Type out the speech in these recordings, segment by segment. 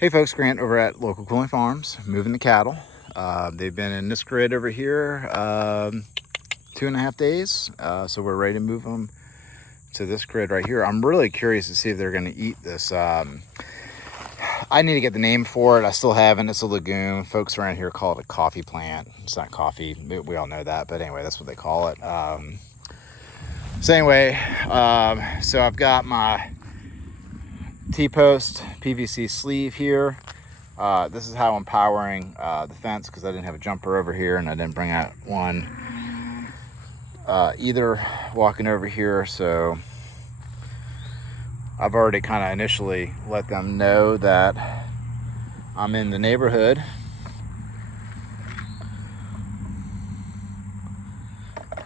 Hey folks, Grant over at Local Cooling Farms, moving the cattle. They've been in this grid over here 2.5 days, so we're ready to move them to this grid right here. I'm really curious to see if they're going to eat this. I need to get the name for it. I still haven't. It's a legume. Folks around here call it a coffee plant. It's not coffee. We all know that, but anyway, that's what they call it. So I've got my T-post PVC sleeve here. This is how I'm powering the fence because I didn't have a jumper over here and I didn't bring out one either walking over here. So I've already kind of initially let them know that I'm in the neighborhood.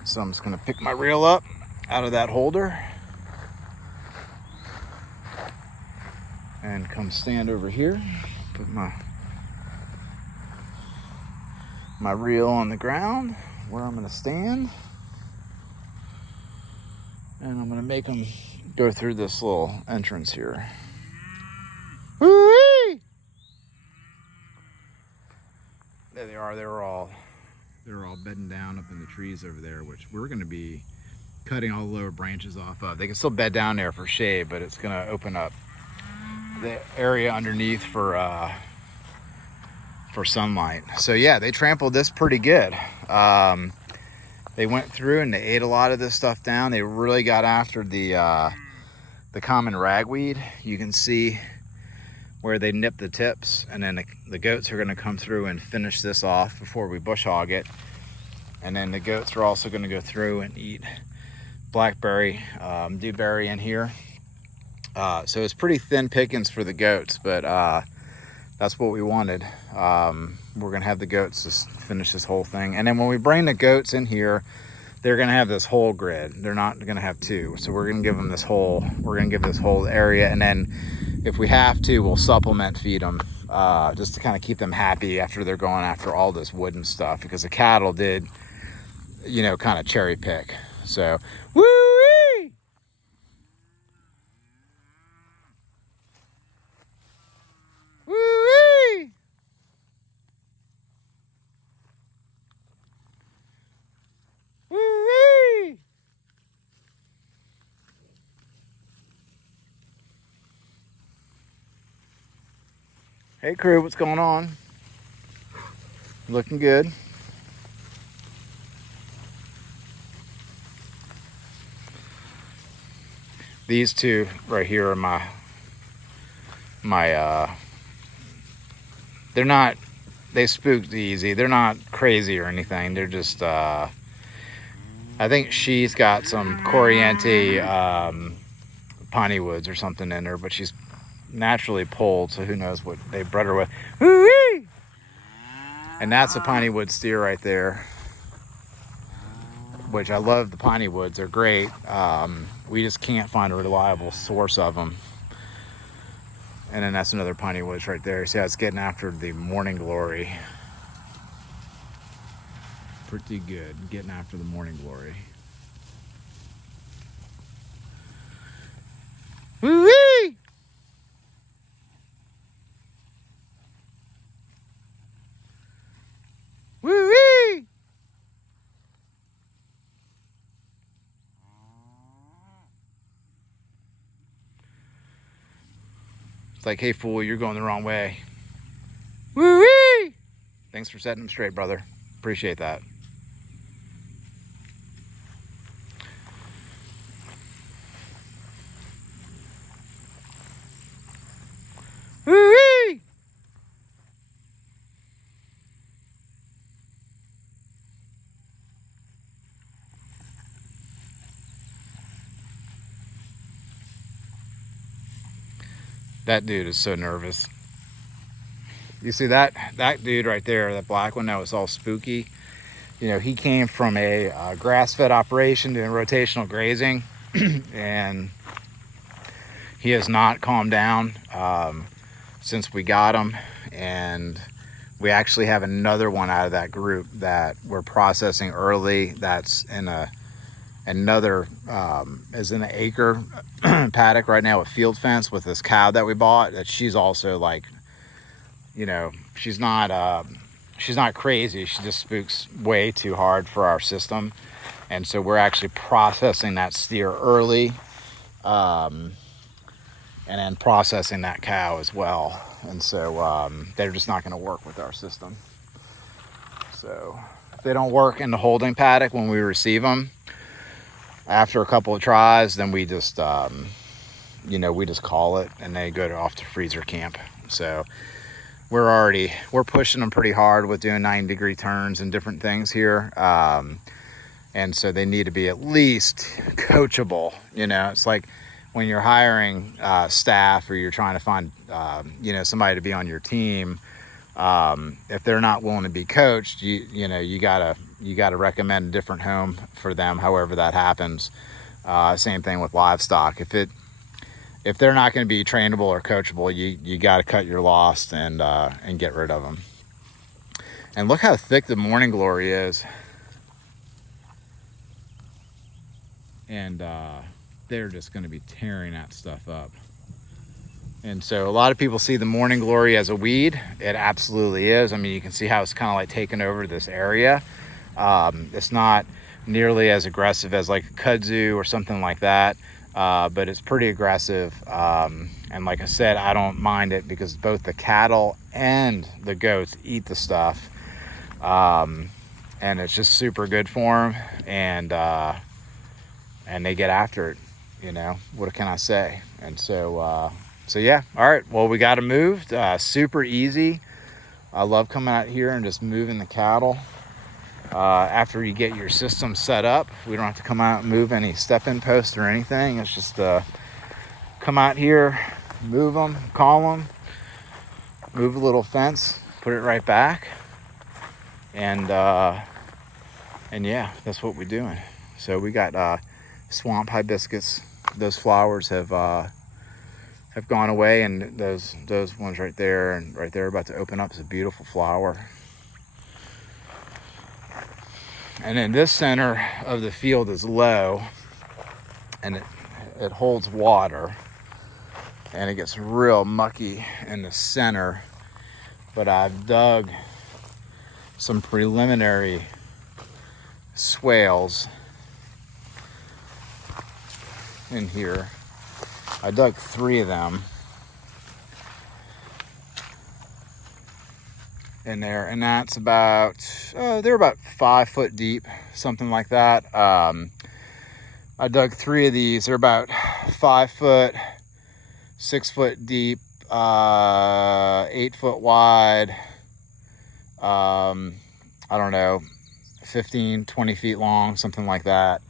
So I'm just going to pick my reel up out of that holder and come stand over here. Put my reel on the ground where I'm going to stand. And I'm going to make them go through this little entrance here. Woo-wee! There they are. They're all bedding down up in the trees over there, which we're going to be cutting all the lower branches off of. They can still bed down there for shade, but it's going to open up the area underneath for sunlight. So yeah, they trampled this pretty good. They went through and they ate a lot of this stuff down. They really got after the common ragweed. You can see where they nip the tips, and then the goats are going to come through and finish this off before we bush hog it. And then the goats are also going to go through and eat blackberry, dewberry in here. So it's pretty thin pickings for the goats, but that's what we wanted. We're going to have the goats just finish this whole thing. And then when we bring the goats in here, they're going to have this whole grid. They're not going to have two. So we're going to give them this whole area. And then if we have to, we'll supplement feed them just to kind of keep them happy after they're going after all this wood and stuff, because the cattle did, kind of cherry pick. So, woo-wee! Woo-wee! Woo-wee! Hey crew, what's going on? Looking good. These two right here are my they spooked easy. They're not crazy or anything. They're just I think she's got some Corriente piney woods or something in her, but she's naturally pulled, so who knows what they bred her with. Woo-wee! And that's a piney wood steer right there, which I love. The piney woods are great. We just can't find a reliable source of them. And then that's another piney woods right there. See how it's getting after the morning glory. Pretty good, getting after the morning glory. Woo-wee! Woo-wee! It's like, hey fool, you're going the wrong way. Woo-wee! Thanks for setting them straight, brother. Appreciate that. Woo-wee! That dude is so nervous. You see that dude right there, that black one that was all spooky? He came from a grass-fed operation doing rotational grazing, and he has not calmed down since we got him. And we actually have another one out of that group that we're processing early. That's in another is in an acre paddock right now with field fence with this cow that we bought, that she's also like you know, she's not crazy. She just spooks way too hard for our system. And so we're actually processing that steer early, and then processing that cow as well. And so they're just not going to work with our system. So if they don't work in the holding paddock when we receive them, after a couple of tries, then we just, we just call it, and they go off to freezer camp. So we're pushing them pretty hard with doing 90-degree turns and different things here. And so they need to be at least coachable. It's like when you're hiring staff, or you're trying to find, somebody to be on your team. If they're not willing to be coached, you gotta recommend a different home for them. However that happens. Same thing with livestock. If they're not going to be trainable or coachable, you got to cut your loss and get rid of them. And look how thick the morning glory is. And they're just going to be tearing that stuff up. And so a lot of people see the morning glory as a weed. It absolutely is. I mean, you can see how it's kind of like taking over this area. It's not nearly as aggressive as like a kudzu or something like that. But it's pretty aggressive. And like I said, I don't mind it because both the cattle and the goats eat the stuff. And it's just super good for them. And they get after it, what can I say? And so yeah. All right. Well, we got it moved. Super easy. I love coming out here and just moving the cattle. After you get your system set up, we don't have to come out and move any step-in posts or anything. It's just come out here, move them, call them, move a little fence, put it right back, and yeah, that's what we're doing. So we got swamp hibiscus. Those flowers have gone away, and those ones right there and right there are about to open up. It's a beautiful flower. And then this center of the field is low, and it holds water, and it gets real mucky in the center. But I've dug some preliminary swales in here. I dug 3 of them in there, and that's about they're about 5 foot deep, something like that. I dug 3 of these. They're about 5 foot, 6 foot deep, 8 foot wide. I don't know, 15, 20 feet long, something like that.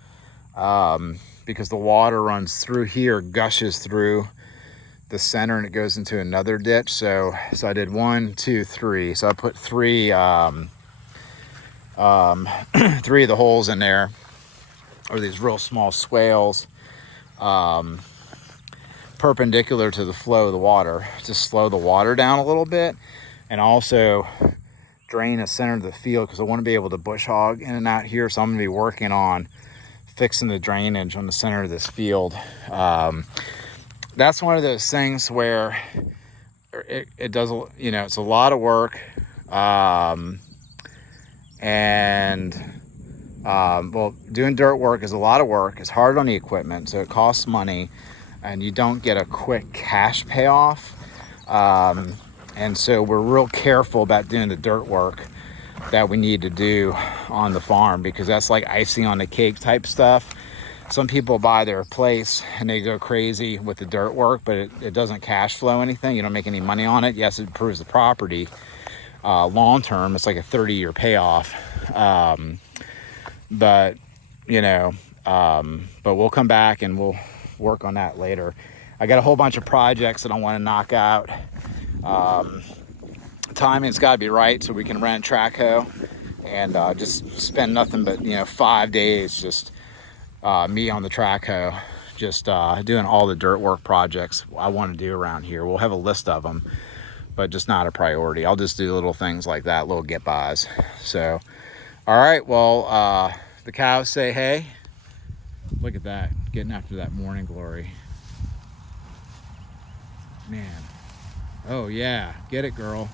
Because the water runs through here, gushes through the center, and it goes into another ditch. So I did 1, 2, 3. So I put 3 3 of the holes in there, or these real small swales, perpendicular to the flow of the water, to slow the water down a little bit, and also drain the center of the field, because I want to be able to bush hog in and out here. So I'm going to be working on fixing the drainage on the center of this field. That's one of those things where it does, it's a lot of work. Well, doing dirt work is a lot of work. It's hard on the equipment, so it costs money, and you don't get a quick cash payoff. And so we're real careful about doing the dirt work that we need to do on the farm, because that's like icing on the cake type stuff. Some people buy their place and they go crazy with the dirt work, but it doesn't cash flow anything. You don't make any money on it. Yes, it improves the property. Long term, it's like a 30-year payoff. But we'll come back and we'll work on that later. I got a whole bunch of projects that I want to knock out. Timing's got to be right so we can rent track hoe and just spend nothing but 5 days just me on the track hoe, just doing all the dirt work projects I want to do around here. We'll have a list of them, but just not a priority. I'll just do little things like that, little get-bys. So, all right, well, the cows say hey. Look at that, getting after that morning glory. Man. Oh yeah, get it, girl.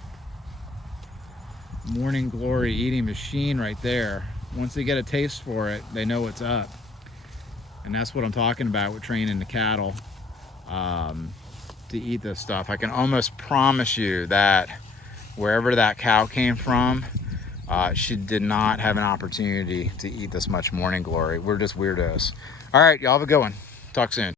morning glory eating machine right there. Once they get a taste for it, they know what's up. And that's what I'm talking about with training the cattle to eat this stuff. I can almost promise you that wherever that cow came from, she did not have an opportunity to eat this much morning glory. We're just weirdos. All right, y'all have a good one. Talk soon.